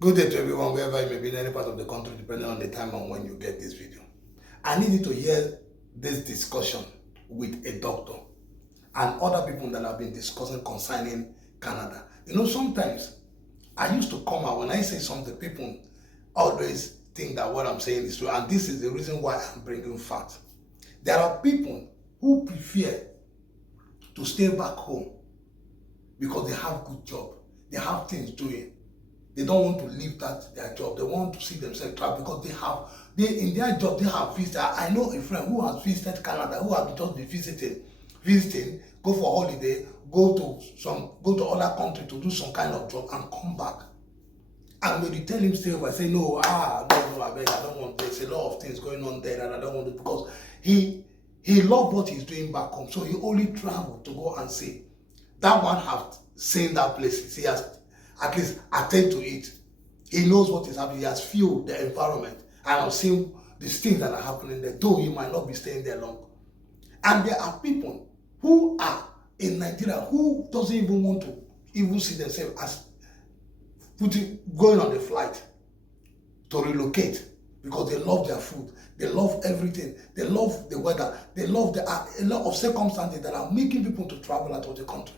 Good day to everyone, wherever you may be in any part of the country, depending on the time and when you get this video. I need you to hear this discussion with a doctor and other people that have been discussing concerning Canada. You know, sometimes I used to come out when I say something, people always think that what I'm saying is true, and this is the reason why I'm bringing facts. There are people who prefer to stay back home because they have good job, they have things doing. They don't want to leave their job. They want to see themselves travel because they in their job they have visited. I know a friend who has visited Canada, who has just been visiting, go for holiday, go to other country to do some kind of job and come back. And when you tell him stay over, say no, no, I beg, I don't want. There's a lot of things going on there and I don't want it because he loved what he's doing back home, so he only traveled to go and see. That one have seen that place. He has at least attend to it. He knows what is happening. He has feel the environment and have seen the things that are happening there, though he might not be staying there long. And there are people who are in Nigeria who doesn't even want to even see themselves as going on the flight to relocate because they love their food, they love everything, they love the weather, they love a lot of circumstances that are making people to travel out of the country.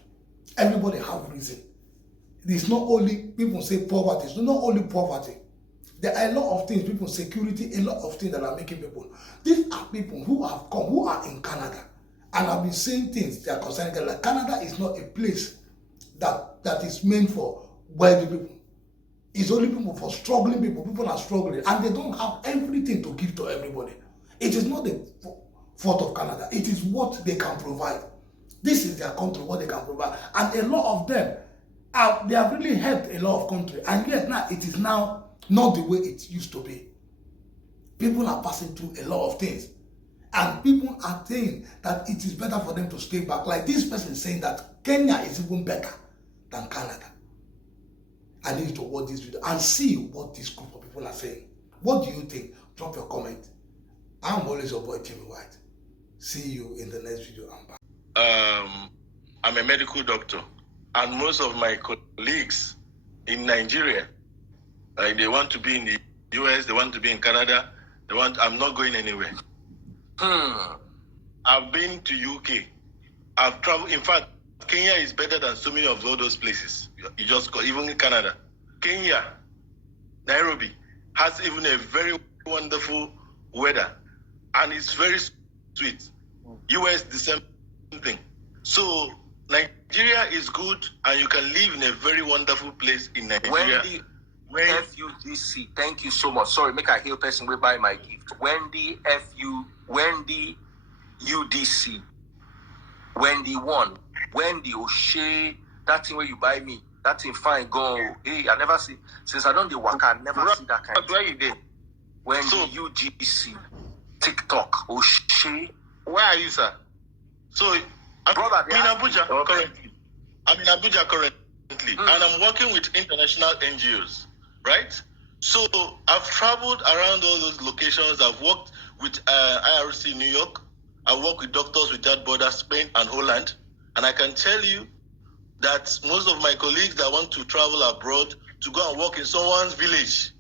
Everybody have reason. It's not only people say poverty, it's not only poverty. There are a lot of things, people security, a lot of things that are making people. These are people who have come, who are in Canada, and have been saying things that are concerning Canada. Canada is not a place that is meant for wealthy people. It's only people for struggling people. People are struggling, and they don't have everything to give to everybody. It is not the fault of Canada. It is what they can provide. This is their country, what they can provide. And a lot of them, they have really helped a lot of countries. And yet now, it is now not the way it used to be. People are passing through a lot of things. And people are saying that it is better for them to stay back. Like this person saying that Kenya is even better than Canada. I need you to watch this video and see what this group of people are saying. What do you think? Drop your comment. I'm always your boy, Jimmy White. See you in the next video. I'm back. I'm a medical doctor, and most of my colleagues in Nigeria, they want to be in the US, they want to be in Canada, I'm not going anywhere. I've been to UK. I've traveled. In fact, Kenya is better than so many of all those places. You just got, even in Canada. Kenya, Nairobi, has even a very wonderful weather. And it's very sweet. US, the same thing. So, Nigeria is good, and you can live in a very wonderful place in Nigeria. Wendy FUDC, thank you so much. Sorry, make a hail person will buy my gift. Wendy UDC. Wendy 1. Wendy O'Shea, that thing where you buy me, that thing fine, go. Hey, I never see, since I don't do work, I never see that kind of thing. Where you did? Wendy UGC, TikTok, O'Shea. Where are you, sir? So, I'm in Abuja currently. And I'm working with international NGOs, right? So, I've traveled around all those locations. I've worked with IRC New York. I work with Doctors Without Borders, Spain and Holland. And I can tell you that most of my colleagues that want to travel abroad to go and work in someone's village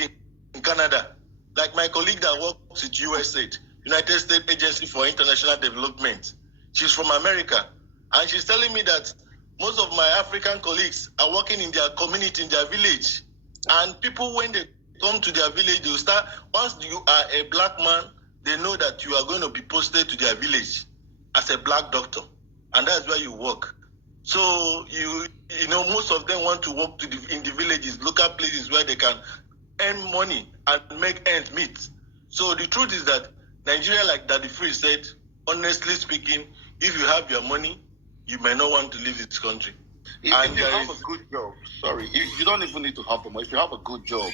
in Canada, like my colleague that works with USAID, United States Agency for International Development. She's from America. And she's telling me that most of my African colleagues are working in their community, in their village. And people, when they come to their village, they'll start, once you are a black man, they know that you are going to be posted to their village as a black doctor. And that's where you work. So, you know, most of them want to work in the villages, local places where they can earn money and make ends meet. So the truth is that Nigeria, like Daddy Free said, honestly speaking, if you have your money, you may not want to leave this country. If you have a good job, you don't even need to have the money. If you have a good job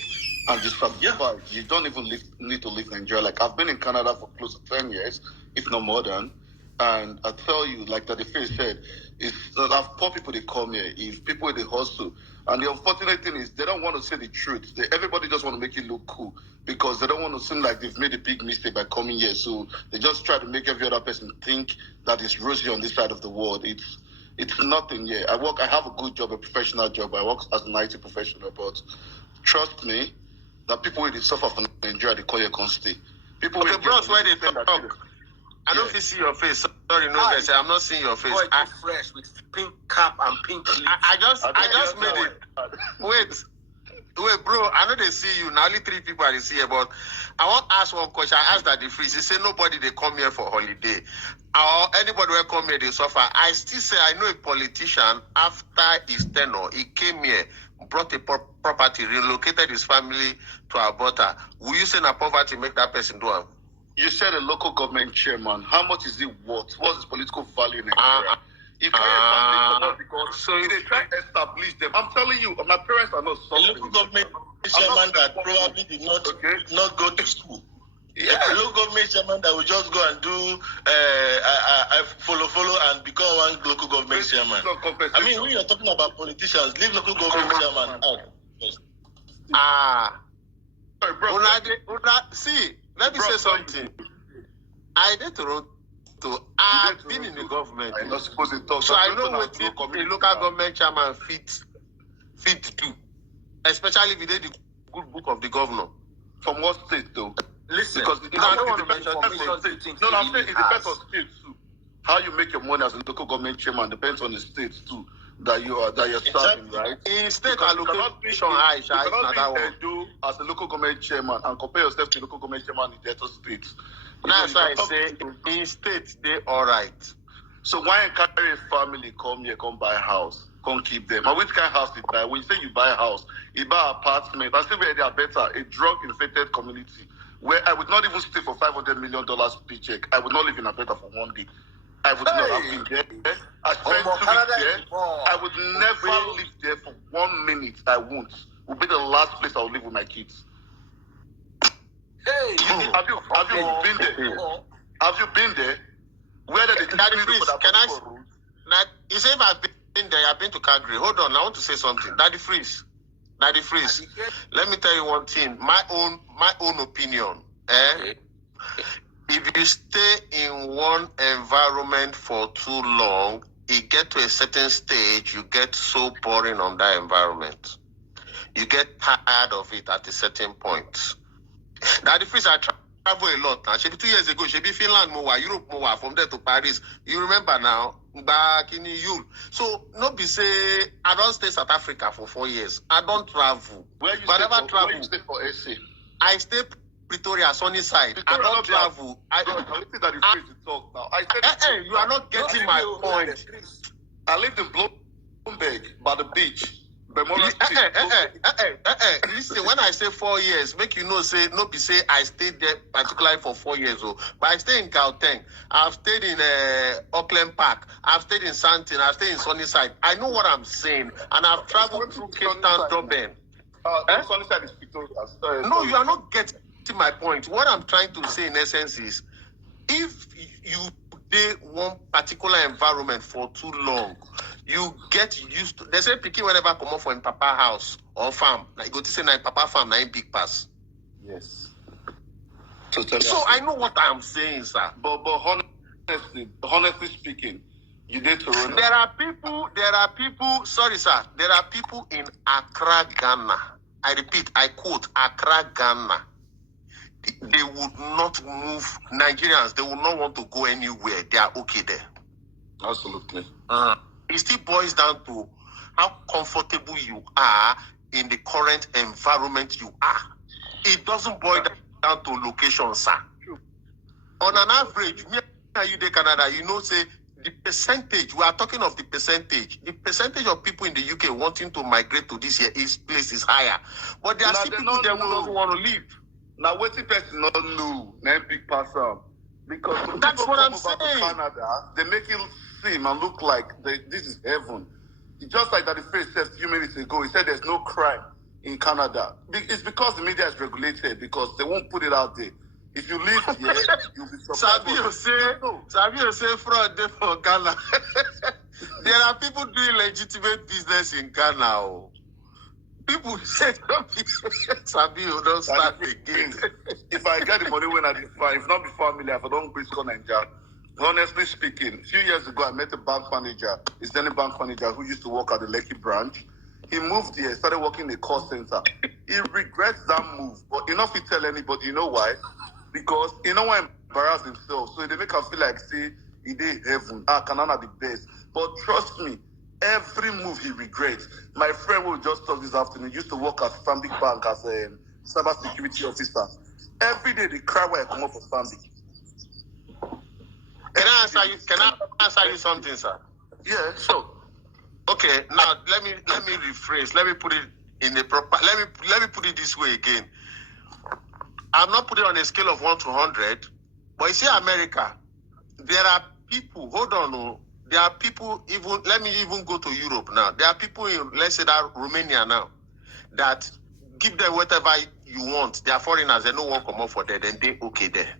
and you survive, you don't even need to leave Nigeria. Like, I've been in Canada for close to 10 years, if not more than. And I tell you, like Daddy Free said, is that I have poor people they come here, if people they hustle. And the unfortunate thing is they don't want to say the truth. Everybody just want to make it look cool because they don't want to seem like they've made a big mistake by coming here. So they just try to make every other person think that it's rosy on this side of the world. It's nothing. Yeah, I have a good job, a professional job. I work as an IT professional, but trust me, that people will suffer from Nigeria. They call you constantly. People Okay, will bros, where they spend talk. that- I don't Yeah. see your face. Sorry, no, guys. I'm not seeing your face. Boy, fresh with pink cap and pink lips. I just made it. Wait, bro, I know they see you. Now only 3 people they see here, but I want to ask one question. I asked that the freeze. He said nobody they come here for holiday. Or anybody will come here, they suffer. I still say I know a politician after his tenure, he came here, brought a property, relocated his family to Alberta. Will you say na poverty make that person do it? You said a local government chairman. How much is it worth? What's his political value in Nigeria? If I family because so they try to establish them. I'm telling you, my parents are not a suffering. local government chairman that probably did not go to school. Yeah, a local government chairman that will just go and do follow and become one local government chairman. I mean, when you're talking about politicians, leave local government chairman out. Sorry, bro. See, let me say something. I did Toronto. I've been in the government. I'm not supposed to talk. So I know what a local government chairman fit do. Especially if he did the good book of the governor. From what state though? Listen, Because I don't want to mention state. No, I'm saying it depends on state too. How you make your money as a local government chairman depends on the state too that you're serving, right? In state allocation high, you cannot be Edo as a local government chairman and compare yourself to local government chairman in the other states. That's why I say in states they all right. So why encourage a family come here, come buy a house, come keep them? And which kind of house you buy? When you say you buy a house, you buy an apartment. I still where they are better, a drug-infected community where I would not even stay for $500 million paycheck. I would not live in Alberta for 1 day. I would not have been there. I spent 2 weeks there. I would never live there for 1 minute. I won't. It will be the last place I will live with my kids. Hey, have you been there? Have you been there? Where did they Daddy Freeze, can I? You say if I've been there, I've been to Calgary. Hold on, I want to say something. Daddy Freeze, let me tell you one thing. My own opinion. If you stay in one environment for too long, it get to a certain stage, you get so boring on that environment. You get tired of it at a certain point. Daddy Freeze, I travel a lot now. She be 2 years ago, she be Finland more, Europe more, from there to Paris. You remember now, back in Yule. So, no be say, I don't stay South Africa for 4 years. I don't travel. Where you stay for SA? I stay Pretoria, sunny side. I don't travel. I think that is free to talk now. I said you are not getting my point. I lived in Bloomberg by the beach. Listen, when I say 4 years, make you know, say, no be say I stayed there particularly for 4 years. But I stay in Gauteng. I've stayed in Auckland Park. I've stayed in Sandton. I've stayed in Sunnyside. I know what I'm saying. And I've traveled through Cape Town, Durban. Sunnyside is Victoria. No, you are not getting my point. What I'm trying to say in essence is, if you stay one particular environment for too long, you get used to. They say pikin whenever come up from papa house or farm. Like go to say na papa farm na big pass. Yes. Totally. So I know what I'm saying, sir. But honestly speaking, you did Toronto. There are people. Sorry, sir. There are people in Accra, Ghana. I repeat, I quote, Accra, Ghana. They would not move. Nigerians, they would not want to go anywhere. They are okay there. Absolutely. It still boils down to how comfortable you are in the current environment you are. It doesn't boil down to location, sir. True. On an average, me and you in Canada, you know, say the percentage, we are talking of the percentage of people in the UK wanting to migrate to this place is higher. But there are still people there who don't want to leave. Now, what if person not know, big person? Because that's what I'm saying. Canada, they make it seem and look like this is heaven. It's just like that the face said a few minutes ago. He said there's no crime in Canada. It's because the media is regulated, because they won't put it out there. If you live here, you'll be surprised. Sabio say fraud there for Ghana. There are people doing legitimate business in Ghana. People say, Sabio, don't start again. If I get the money when I define, if not be family, if I don't bring Nigeria, Honestly speaking, a few years ago, I met a bank manager, a Zenith bank manager who used to work at the Lekki branch. He moved here, started working in the call center. He regrets that move, but enough to tell anybody. You know why? Because he don't want to embarrass himself. So they make him feel like, say, he did heaven. Kanana the best. But trust me, every move he regrets. My friend who just talked this afternoon used to work at Stanbic Bank as a cyber security officer. Every day they cry when I come up for Stanbic. Can I answer you something, sir? Yeah, sure. Okay, now let me rephrase. Let me put it in the proper. Let me put it this way again. I'm not putting it on a scale of 1 to 100, but you see, America, there are people. Hold on, no. There are people. Even let me even go to Europe now. There are people in, let's say, that Romania now, that give them whatever you want. They are foreigners. They don't want to come up for that. Then they okay there.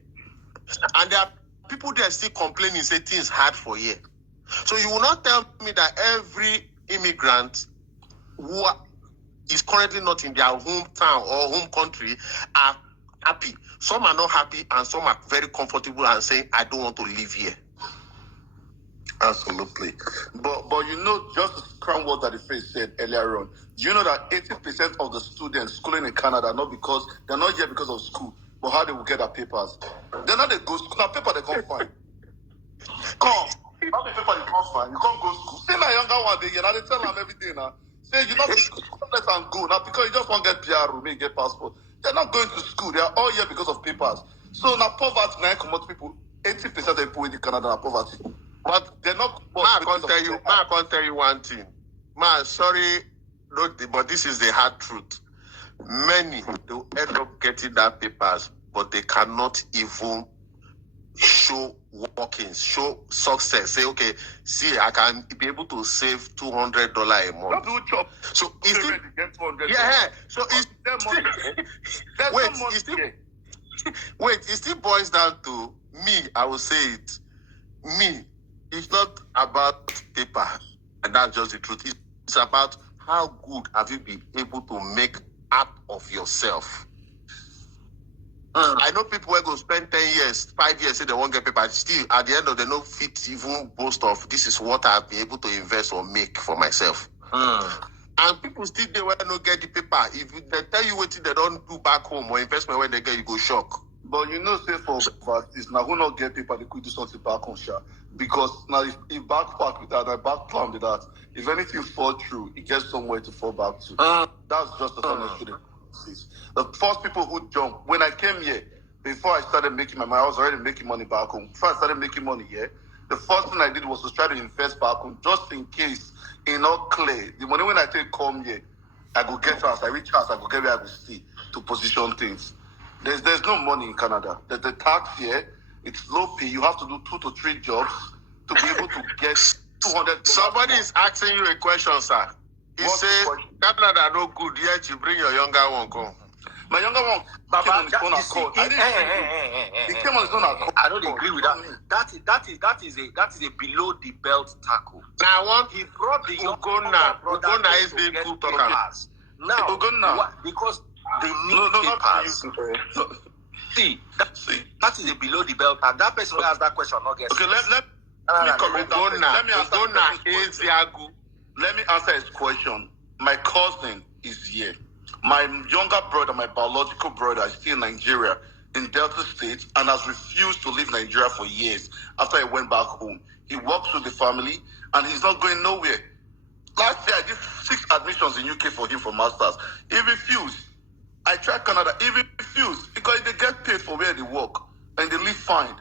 And there are people there still complaining, say things hard for you. So you will not tell me that every immigrant who is currently not in their hometown or home country are happy. Some are not happy and some are very comfortable and saying, I don't want to live here. Absolutely. But you know, just to crown what that the face said earlier on, do you know that 80% of the students schooling in Canada they're not here because of school, but how they will get their papers. They're not they go school. Now paper they can't find. Come. How the paper they can't find? You can't go school. See my younger one, they tell them everything now. Say you not school, let them go now because you just want to get PR, may get passport. They're not going to school. They are all here because of papers. So now poverty now come out people. 80% of people in Canada are poverty. But they're not. I can't tell you one thing. Sorry, but this is the hard truth. Many will end up getting that papers, but they cannot even show workings, show success. Say, okay, see, I can be able to save $200 a month. So is it? Yeah. So it's wait. It still boils down to me. I will say it. Me. It's not about paper, and that's just the truth. It's about how good have you been able to make out of yourself. I know people who go spend 10 years, 5 years, say they won't get paper. Still, at the end of the no fit even boast of this is what I've been able to invest or make for myself. And people still they will not get the paper. If they tell you what they don't do back home or investment when they get, you go shock. But you know, say for practice, now who not get paper, they could do something back home, sure. Because now if backpack with that, I back plan with that, if anything fall through, it gets somewhere to fall back to. That's just the honest truth. The first people who jump, when I came here, before I started making my money, I was already making money back home. Before I started making money here, the first thing I did was to try to invest back home, just in case it not clear. The money when I take come here, I go get house, I reach house, I go get where I go stay to position things. There's no money in Canada. The tax here, it's low pay. You have to do 2 to 3 jobs to be able to get $200. Somebody is asking you a question, sir. He says, Canada no good, yet you bring your younger one come. My younger one came on his own accord. He came on his own accord. I don't agree with that. That is a below the belt tackle. Now one he brought the Ugonna is the good papers. Now because they need papers. See, that is a below the belt, and that person who asked that question not get. Okay, let me answer his question. My cousin is here. My younger brother, my biological brother, is still in Nigeria, in Delta State, and has refused to leave Nigeria for years after he went back home. He works with the family, and he's not going nowhere. Last year, I did 6 admissions in UK for him for masters. He refused. I tried Canada. He refused because they get paid for where they work and they live fine.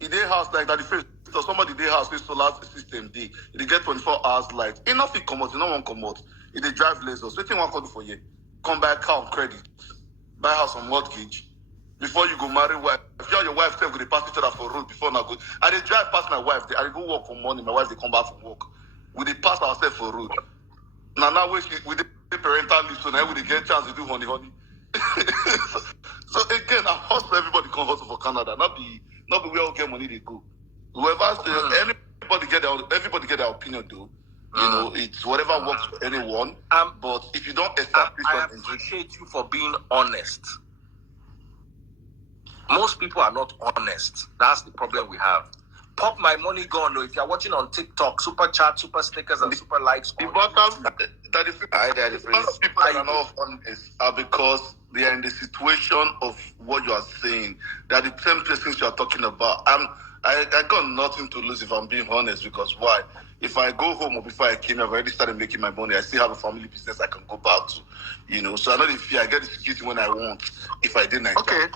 In their house like that, the first so somebody their house with solar system they get 24 hours light. Enough it come out, no one come out. If they drive lasers, what you want to do for you? Come buy a car on credit, buy a house on mortgage. Before you go marry wife, if you and your wife go they pass each other for road before now go. I they drive past my wife, I go work for morning, my wife they come back from work. We they pass ourselves for road. Now we the parental leave, so now we get chance to do honey. so again, I hustle everybody come hustle for Canada. Not be where all get money they go. Whoever everybody get their opinion though. You know, it's whatever works for anyone. But if you don't establish, I appreciate you for being honest. Most people are not honest. That's the problem we have. Pop my money gone. If you're watching on TikTok, super chat, super stickers, and super likes. The bottom, that is a lot of people that are not honest are because they are in the situation of what you are saying. They are the same persons you are talking about. I got nothing to lose if I'm being honest, because why? If I go home or before I came, I've already started making my money. I still have a family business I can go back to, So I know the fear. I get the security when I want. If I didn't, Okay.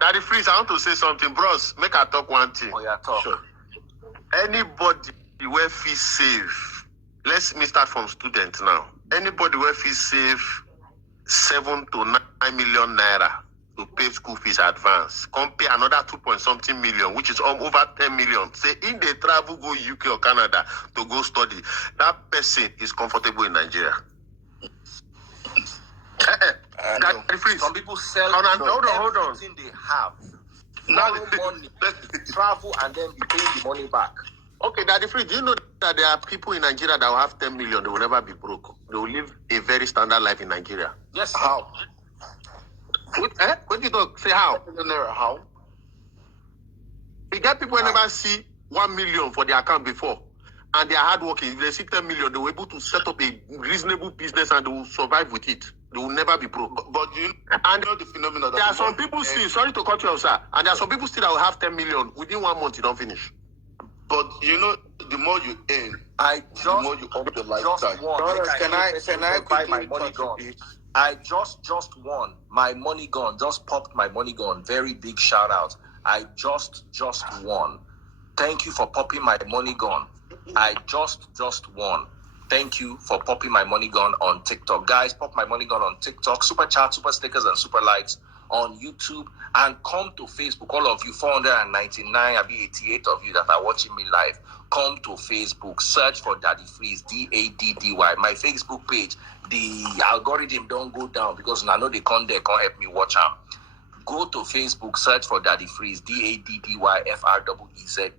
Daddy Freeze, I want to say something, bros. Make I talk one thing. Oh yeah, talk. Sure. Anybody where fee save, let me start from students now. Anybody where fee save 7 to 9 million naira to pay school fees advance, compare another 2 point something million, which is over 10 million. Say in they travel go UK or Canada to go study, that person is comfortable in Nigeria. Some people sell hold on. everything they have. Now money, travel, and then be paying the money back. Okay, Daddy Free, do you know that there are people in Nigeria that will have 10 million, they will never be broke? They will live a very standard life in Nigeria. Yes. How? What do you talk? Say how? How? We get people who never see 1 million for their account before, and they are hardworking. If they see 10 million, they were able to set up a reasonable business and they will survive with it. They will never be broke. But you know the phenomenon that there are some people still, sorry to cut you off, sir, and there are some people still that will have 10 million within 1 month, you don't finish. But the more you earn, the more you up your lifestyle. Can I buy my money gone? I just won. My money gone. Just popped my money gone. Very big shout out. I just won. Thank you for popping my money gone. I just won. Thank you for popping my money gone on TikTok. Guys, pop my money gone on TikTok. Super chat, super stickers, and super likes on YouTube. And come to Facebook. All of you, 499, I'll be 88 of you that are watching me live. Come to Facebook. Search for Daddy Freeze, Daddy. My Facebook page, the algorithm don't go down because I know they can't help me watch them. Go to Facebook, search for Daddy Freeze, DADDYFREEZE.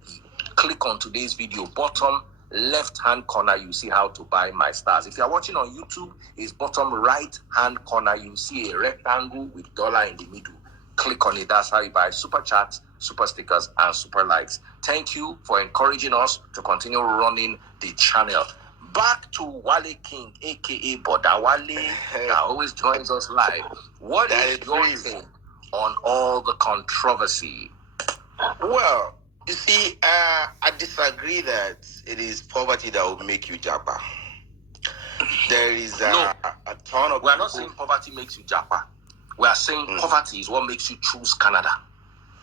Click on today's video, bottom left-hand corner, you see how to buy my stars. If you're watching on YouTube, it's bottom right-hand corner, you see a rectangle with $1 in the middle. Click on it, that's how you buy super chats, super stickers, and super likes. Thank you for encouraging us to continue running the channel. Back to Wale King, aka Boda Wale, that always joins us live. What is your take on all the controversy? Well, you see, I disagree that it is poverty that will make you japa. There is a ton of We are not saying poverty makes you japa. We are saying poverty is what makes you choose Canada.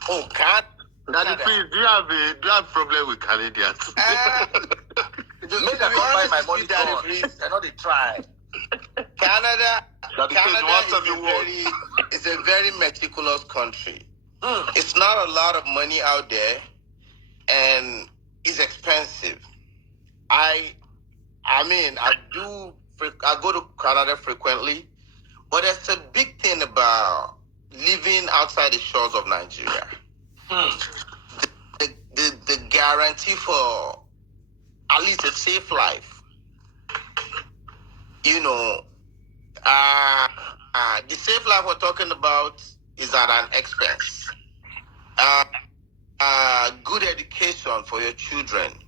Oh, Canada. Daddy, please, do you have a problem with Canadians? Make them buy my money gone. I know they try. Canada is a very meticulous country. It's not a lot of money out there, and it's expensive. I go to Canada frequently, but there's a big thing about living outside the shores of Nigeria. The guarantee for at least a safe life. The safe life we're talking about is at an expense. Good education for your children.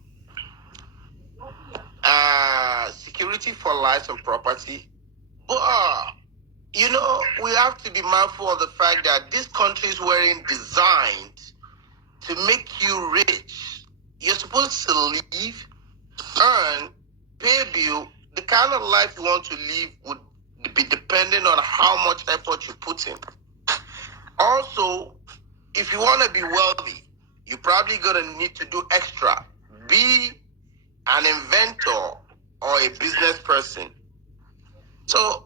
Security for lives and property. But, we have to be mindful of the fact that this country is weren't designed to make you rich. You're supposed to live, earn, pay a bill. The kind of life you want to live would be dependent on how much effort you put in. Also, if you want to be wealthy, you're probably going to need to do extra. Be an inventor or a business person. So,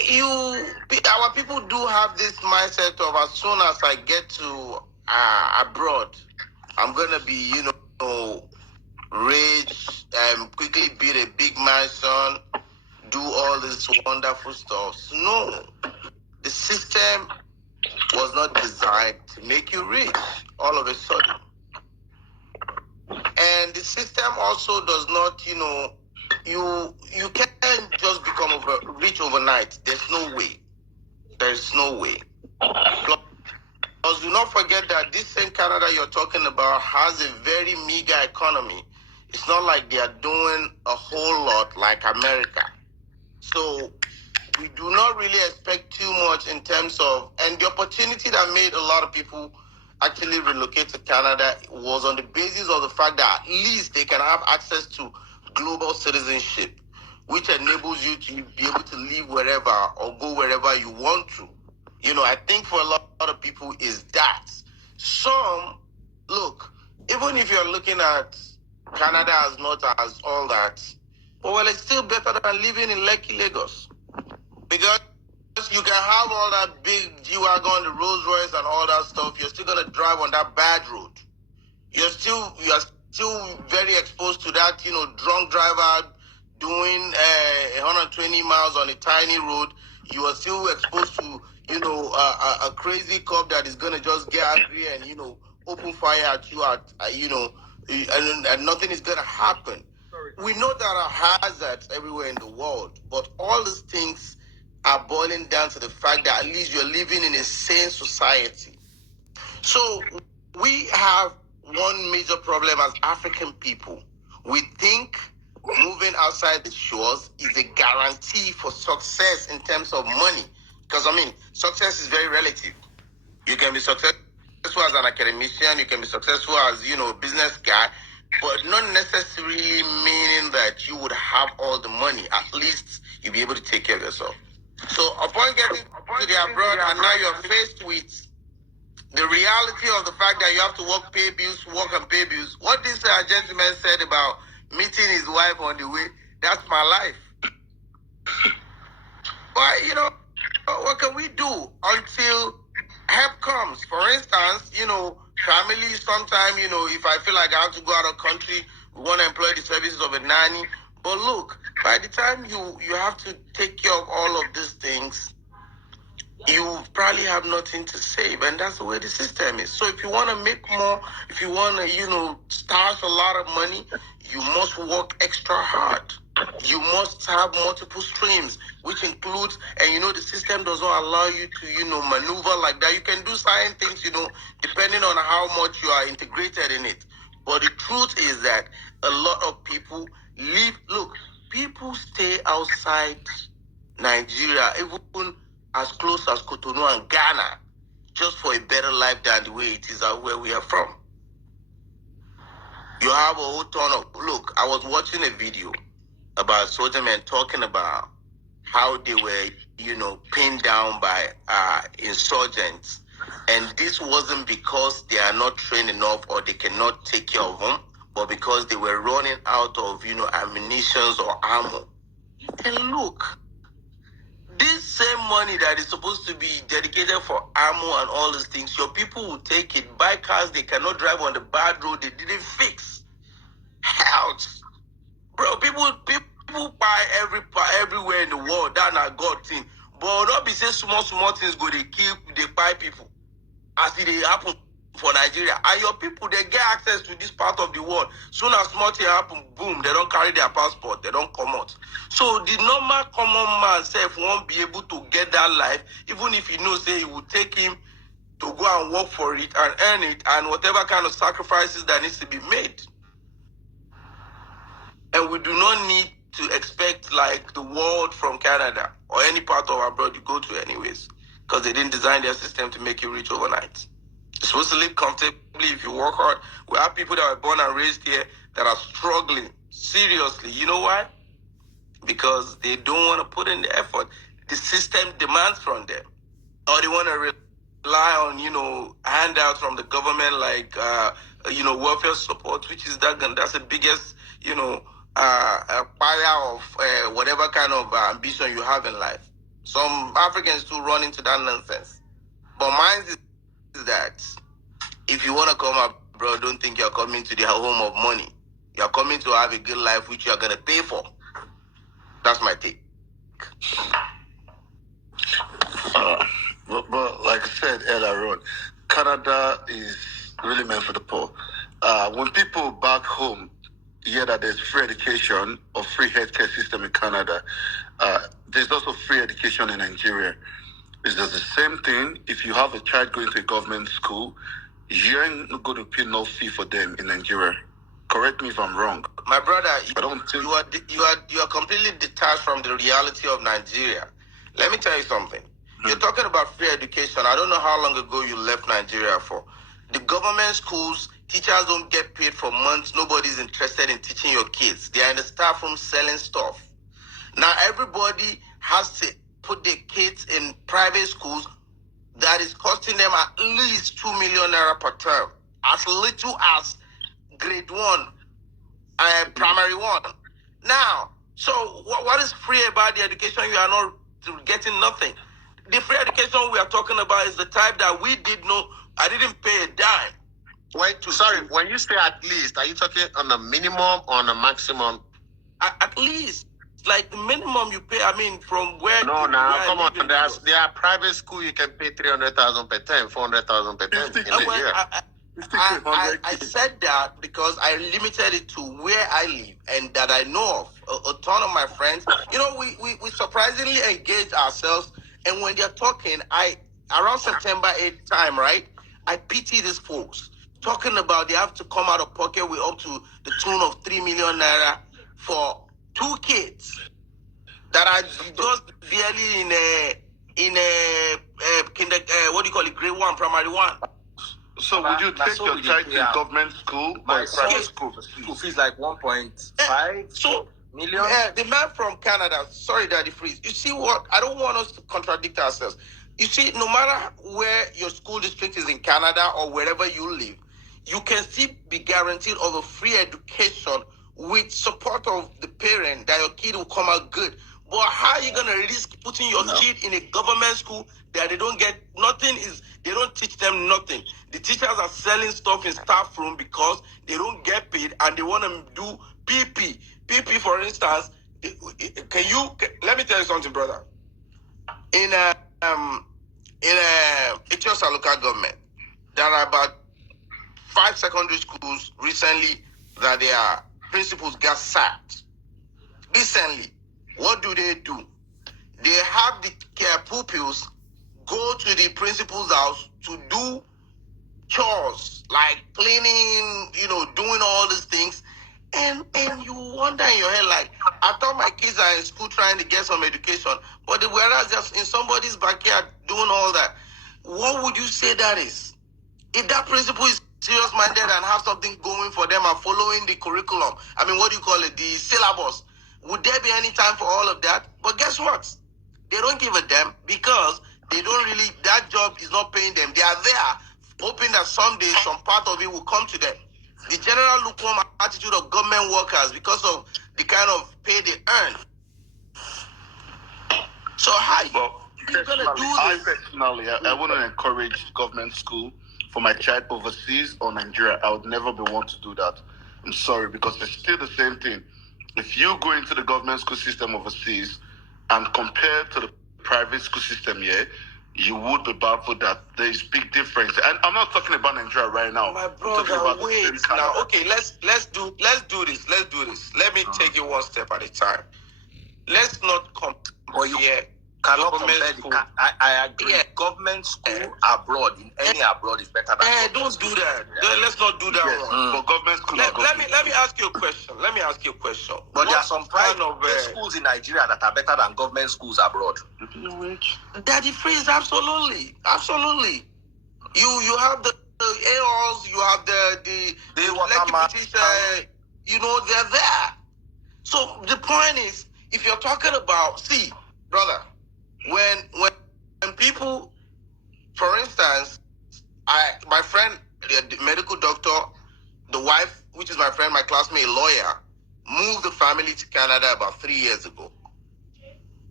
our people do have this mindset of as soon as I get to abroad, I'm going to be, rich, quickly build a big mansion, do all this wonderful stuff. No, the system was not designed to make you rich all of a sudden. And the system also does not, you can't just become rich overnight. There's no way. Plus, Because do not forget that this same Canada you're talking about has a very meager economy. It's not like they are doing a whole lot like America. So we do not really expect too much in terms of, and the opportunity that made a lot of people actually relocate to Canada was on the basis of the fact that at least they can have access to global citizenship, which enables you to be able to live wherever or go wherever you want to. You know, I think for a lot of people is that. Some, look, even if you're looking at Canada as not as all that, well, it's still better than living in Lekki, Lagos. Because you can have all that big G-Wagon, the Rolls Royce and all that stuff. You're still going to drive on that bad road. You are still very exposed to that, you know, drunk driver doing 120 miles on a tiny road. You are still exposed to, you know, a crazy cop that is going to just get angry and, you know, open fire at you you know, and nothing is going to happen. We know there are hazards everywhere in the world, but all these things are boiling down to the fact that at least you're living in a sane society. So we have one major problem as African people. We think moving outside the shores is a guarantee for success in terms of money. Because, I mean, success is very relative. You can be successful as an academician, you can be successful as, you know, a business guy, but not necessarily meaning that you would have all the money. At least you'll be able to take care of yourself. So upon getting to the abroad, and now you're faced with the reality of the fact that you have to work and pay bills. What this gentleman said about meeting his wife on the way, that's my life. But, you know, what can we do until help comes? For instance, you know, family, sometime, you know, if I feel like I have to go out of country, we want to employ the services of a nanny. But look, by the time you have to take care of all of these things, you probably have nothing to save, and that's the way the system is. So if you want to make more, if you want to, you know, stash a lot of money, you must work extra hard. You must have multiple streams, which includes, and you know, the system does not allow you to, you know, maneuver like that. You can do certain things, you know, depending on how much you are integrated in it. But the truth is that a lot of people people stay outside Nigeria, even as close as Cotonou and Ghana, just for a better life than the way it is out where we are from. You have a whole ton of, look, I was watching a video about soldier men talking about how they were, you know, pinned down by insurgents. And this wasn't because they are not trained enough or they cannot take care of them, but because they were running out of, you know, ammunitions or ammo. And look, this same money that is supposed to be dedicated for ammo and all these things, your people will take it, buy cars they cannot drive on the bad road they didn't fix. Health. Bro, people buy everywhere in the world. That's not God thing. But not be say small things go they buy people. As it happen for Nigeria. And your people, they get access to this part of the world. Soon as small thing happen, boom, they don't carry their passport. They don't come out. So the normal common man self won't be able to get that life, even if he knows say it will take him to go and work for it and earn it and whatever kind of sacrifices that needs to be made. And we do not need to expect like the world from Canada or any part of abroad you go to anyways, because they didn't design their system to make you rich overnight. You're supposed to live comfortably if you work hard. We have people that were born and raised here that are struggling seriously. You know why? Because they don't want to put in the effort. The system demands from them. Or they want to rely on, you know, handouts from the government like, you know, welfare support, which is that's the biggest, you know, fire of whatever kind of ambition you have in life. Some Africans still run into that nonsense. But mine is that if you want to come up, bro, don't think you're coming to the home of money. You're coming to have a good life, which you're going to pay for. That's my take. But like I said earlier on, Canada is really meant for the poor. When people back home hear that there's free education or free healthcare system in Canada, there's also free education in Nigeria. It's just the same thing. If you have a child going to a government school, you ain't going to pay no fee for them in Nigeria. Correct me if I'm wrong. My brother, I don't think you are completely detached from the reality of Nigeria. Let me tell you something. You're talking about free education. I don't know how long ago you left Nigeria for. The government schools, teachers don't get paid for months. Nobody's interested in teaching your kids. They are in the staff room selling stuff. Now everybody has to put their kids in private schools that is costing them at least 2 million naira per term. As little as grade 1, primary 1. Now, so what is free about the education? You are not getting nothing. The free education we are talking about is the type that we did know. I didn't pay a dime. When you say at least, are you talking on a minimum or on a maximum? At least, like the minimum you pay. I mean, from where? No, now come on. There are private school you can pay 300,000 per term, 400,000 per term in a year. I said that because I limited it to where I live and that I know of. A ton of my friends, we surprisingly engage ourselves. And when they're talking, around September 8th time, right? I pity these folks talking about they have to come out of pocket with up to the tune of 3 million naira for 2 kids that are just barely in a what do you call it, grade 1, primary 1. So would you take your child to a government school or a private school? School fees like 1.5 million. The man from Canada, sorry, Daddy Freeze. You see what? I don't want us to contradict ourselves. You see, no matter where your school district is in Canada or wherever you live, you can still be guaranteed of a free education with support of the parent that your kid will come out good. But how are you going to risk putting your kid in a government school that they don't get nothing? They don't teach them nothing. The teachers are selling stuff in staff room because they don't get paid and they want to do PP. PP, for instance, let me tell you something, brother. In Micheal local government, there are about 5 secondary schools recently that their principals got sacked. Recently, what do? They have the pupils go to the principal's house to do chores like cleaning, doing all these things. And you wonder in your head, like, I thought my kids are in school trying to get some education, but they were just in somebody's backyard doing all that. What would you say that is? If that principal is serious-minded and have something going for them and following the curriculum, I mean, what do you call it, the syllabus, would there be any time for all of that? But guess what? They don't give a damn because they don't really, that job is not paying them. They are there hoping that someday some part of it will come to them. The general lukewarm attitude of government workers because of the kind of pay they earn. So how you going to do this? Personally, I wouldn't encourage government school for my child overseas or Nigeria. I would never be one to do that. I'm sorry, because it's still the same thing. If you go into the government school system overseas and compare to the private school system here, you would be baffled that there is big difference. And I'm not talking about Nigeria right now. My brother, wait now. Okay, let's do this. Let me take it one step at a time. Let's not compare. Cannot compare. I agree. Yeah. Government school abroad, in any abroad, is better than. Don't do that. Yeah. Let's not do that. Yes. But government school. Let me ask you a question. But there are some private schools in Nigeria that are better than government schools abroad. Daddy Freeze, absolutely. You have the AOs, you have the elected, they're there. So the point is, if you're talking about, see, brother, when people, for instance, my friend, the medical doctor, the wife, which is my friend, my classmate, lawyer, moved the family to Canada about 3 years ago.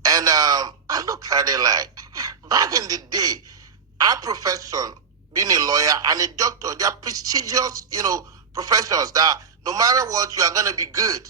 And I looked at it like, back in the day, our profession, being a lawyer and a doctor, they are prestigious, professions that no matter what, you are going to be good.